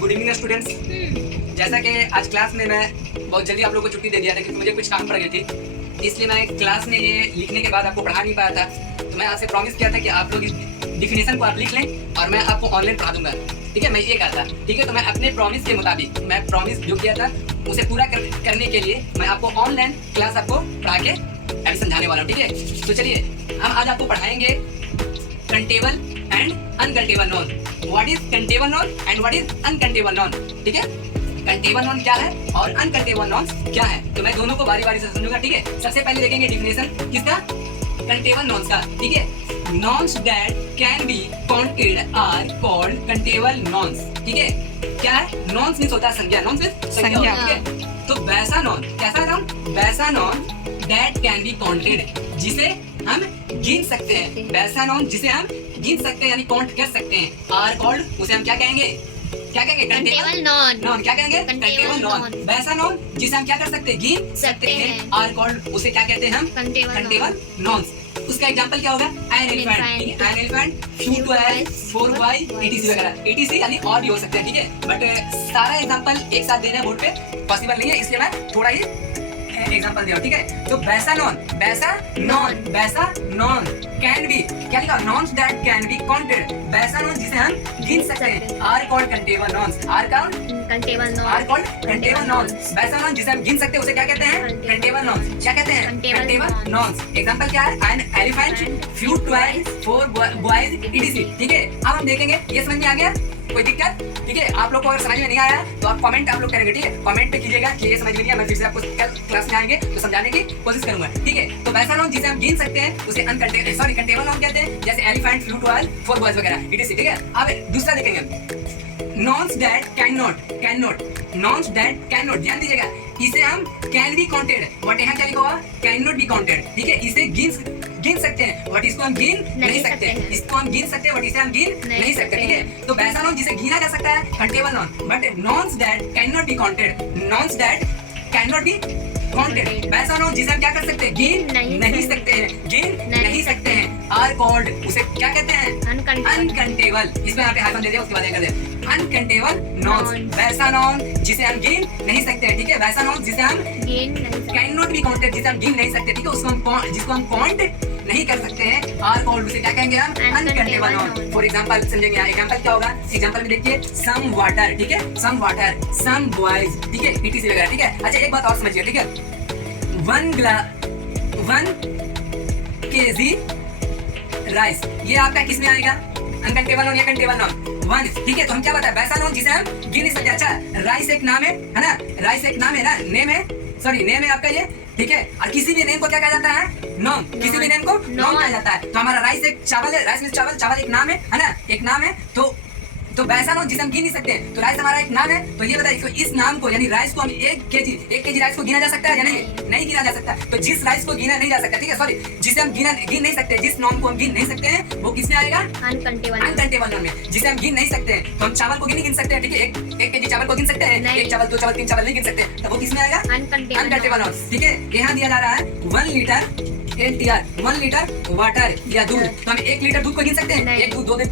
Good evening students. जैसा कि आज क्लास में मैं बहुत जल्दी आप लोगों को छुट्टी दे दिया था क्योंकि मुझे कुछ काम पड़ गई थी, इसलिए मैं क्लास में ये लिखने के बाद आपको पढ़ा नहीं पाया था। तो मैं आपसे प्रॉमिस किया था कि आप लोग इस डिफिनेशन को आप लिख लें और मैं आपको ऑनलाइन पढ़ा दूंगा। ठीक है, मैं ये कहा था। ठीक है, तो मैं अपने प्रॉमिस के मुताबिक, मैं प्रॉमिस जो किया था उसे पूरा करने के लिए मैं आपको ऑनलाइन क्लास आपको पढ़ा के अभी समझाने वाला हूँ। ठीक है, तो चलिए हम आज आपको पढ़ाएंगे countable and uncountable non. What is countable non and what is uncountable non. ठीक है, कंटेबल नॉन क्या है और अनकंटेबल नॉन क्या है, तो मैं दोनों को बारी बारी से समझूंगा। ठीक है, सबसे पहले देखेंगे डिफिनेशन किसका, कंटेबल नॉन्स का। ठीक है, nouns that can be counted are called countable nouns. ठीक है, क्या है, नॉन्स मींस होता है संज्ञा, नॉन्स मींस संज्ञा। ठीक है, तो वैसा नॉन, कैसा नॉन, वैसा non that can be counted, जिसे हम गिन सकते हैं, वैसा नॉन जिसे हम गिन सकते हैं यानी काउंट कर सकते हैं, आर कॉल्ड, उसे हम क्या कहेंगे, क्या कहेंगे, कंटेबल नॉन। नॉन क्या कहेंगे, कंटेबल नॉन। वैसा नॉन जिसे हम क्या कर सकते हैं, गिन सकते हैं, आर कॉल्ड, उसे क्या कहते हैं हम, कंटेबल नॉन्स। उसका एग्जांपल क्या होगा, an elephant, an elephant, few two L, 4 by etc वगैरह। etc यानी और भी हो सकते हैं। ठीक है, बट सारा एग्जांपल एक साथ देना बोर्ड पे पॉसिबल नहीं है, इसलिए मैं थोड़ा ही एग्जांपल दिया। ठीक है, तो वैसा नॉन, वैसा नॉन, वैसा नॉन कैन बी, क्या लिखा, nouns that can be counted, वैसा नॉन जिसे हम गिन सकते हैं, are called countable nouns, are called countable nouns. वैसा नॉन जिसे हम गिन सकते हैं उसे क्या कहते हैं, कंटेबल नॉन्स। क्या कहते हैं, कंटेबल नॉन्स। एग्जांपल क्या है, N elephant, few toys, 4 boys etc। ठीक है, अब हम देखेंगे, ये समझ में आ गया, कोई दिक्कत। ठीक है, आप लोग को अगर समझ में नहीं आया तो आप कमेंट आप लोग करेंगे। ठीक है, कमेंट पे कीजिएगा कि ये समझ में नहीं आया, मैं फिर से आपको कल क्लास में आएंगे तो समझाने की कोशिश करूंगा। ठीक है, तो वैसा नॉन जिसे हम गिन सकते हैं उसे कंटेबल नॉन कहते हैं, जैसे एलिफेंट, फ्लू टॉयल, 4 बॉयज वगैरह etc। ठीक है, अब दूसरा देखेंगे, nouns that can not, nouns that can not, ध्यान दीजिएगा, इसे हम कैन बी काउंटेड, बट यहाँ क्या लिखा हुआ, कैन नॉट बी काउंटेड। ठीक है, इसे गिन सकते हैं बट इसको हम गिन नहीं सकते, इसको हम गिन सकते हैं बट इसे हम गिन नहीं सकते। ठीक है, तो वैसा नॉन जिसे गिना जा सकता है, countable noun, but nouns that can not be counted, nouns that can not be counted, वैसा नॉन जिसे हम क्या कर सकते हैं, गिन नहीं सकते हैं, गिन नहीं सकते हैं, आर कॉल्ड, उसे क्या कहते हैं, अनकंटेबल। इसमें यहाँ पे हाइफन दे दिया, उसके बाद कर दे अनकंटेबल नॉन्स, वैसा नॉन जिसे हम गिन नहीं सकते हैं। ठीक है, वैसा नॉन जिसे हम कैन नॉट बी काउंटेड, जिसे हम गिन नहीं सकते। ठीक है, उसको हम जिसको हम काउंट नहीं कर सकते हैं, आर कॉल्ड, उसे क्या कहेंगे हम, अनकंटेबल नॉन। फॉर एग्जांपल समझेंगे, यहाँ एग्जांपल क्या होगा, एग्जांपल में देखिए, सम वाटर, ठीक है, सम वाटर, सम बॉयज, ठीक है, etc वगैरह। ठीक है, अच्छा एक बात और समझिए। ठीक है, 1 kg राइस, ये आपका किस में आएगा, अनकंटेबल नॉन या कंटेबल नॉन, 1। ठीक है, तो हम क्या बताए, वैसा नॉन जिसे हम गिन नहीं सकते। अच्छा, राइस एक नाम है ना, राइस एक नाम है ना, नेम है, सॉरी नेम है आपका ये। ठीक है, और किसी भी नेम को क्या कहा जाता है, नॉन, किसी भी नेम को नॉन कहा जाता है। तो हमारा राइस एक चावल है, राइस में चावल, चावल एक नाम है ना, एक नाम है। तो वैसा नॉन जिसे हम गिन नहीं सकते, तो राइस हमारा एक नाम है। तो ये बताइए, इस नाम को यानी राइस को हम 1 केजी राइस को गिना जा सकता है या नहीं गिना जा सकता। तो जिस राइस को गिना नहीं जा सकता, ठीक है, सॉरी, जिसे हम गिन नहीं सकते, जिस नॉन को हम गिन नहीं सकते हैं, वो किसमें आएगा, अनकंटेबल नॉन में। जिसे हम गिन नहीं सकते हैं, तो हम चावल को गिन सकते हैं। ठीक है, 1 केजी चावल को गिन सकते हैं, 1 चावल, 2 चावल, 3 चावल नहीं गिन सकते, तो वो किसमें आएगा, अनकंटेबल नॉन। ठीक है, यहाँ दिया जा रहा है 1 लीटर LTR, 1 लीटर वाटर या दूध, तो हम 1 लीटर दूध को गिन सकते हैं, 1 दूध, 2 दूध,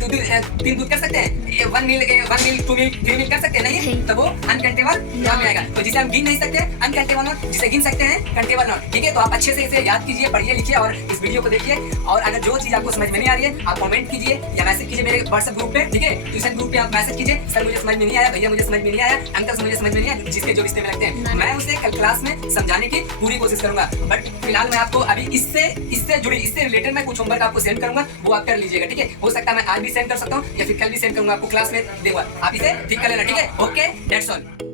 3 दूध कर सकते हैं, 1 मिल, 2 मिल, 3 मिल कर सकते हैं, नहीं, तो वो अनकंटेबल नॉन में आएगा। तो जिसे हम गिन नहीं सकते, अनकंटेबल नॉन, जिसे गिन सकते हैं, कंटेबल नॉन। ठीक है, तो आप अच्छे से इसे याद कीजिए, पढ़िए, लिखिए और इस वीडियो को देखिए। और अगर जो चीज आपको समझ में नहीं आ रही है, आप कमेंट कीजिए या मैसेज कीजिए मेरे व्हाट्सएप ग्रुप पे। ठीक है, ट्यूशन ग्रुप पे आप मैसेज कीजिए, सर मुझे समझ में नहीं आया, भैया मुझे समझ में नहीं आया, अंकल मुझे समझ में नहीं आया, जिसके जो रिश्ते में लगते हैं, मैं उसे कल क्लास में समझाने की पूरी कोशिश करूंगा। बट फिलहाल मैं आपको अभी इससे रिलेटेड मैं कुछ होमवर्क आपको सेंड करूंगा, वो आप कर लीजिएगा। ठीक है, हो सकता है मैं आज भी सेंड कर सकता हूँ या फिर कल भी सेंड करूंगा, आपको क्लास में दूंगा, आप इसे ठीक कर लेना। ठीक है, ओके, दैट्स ऑल।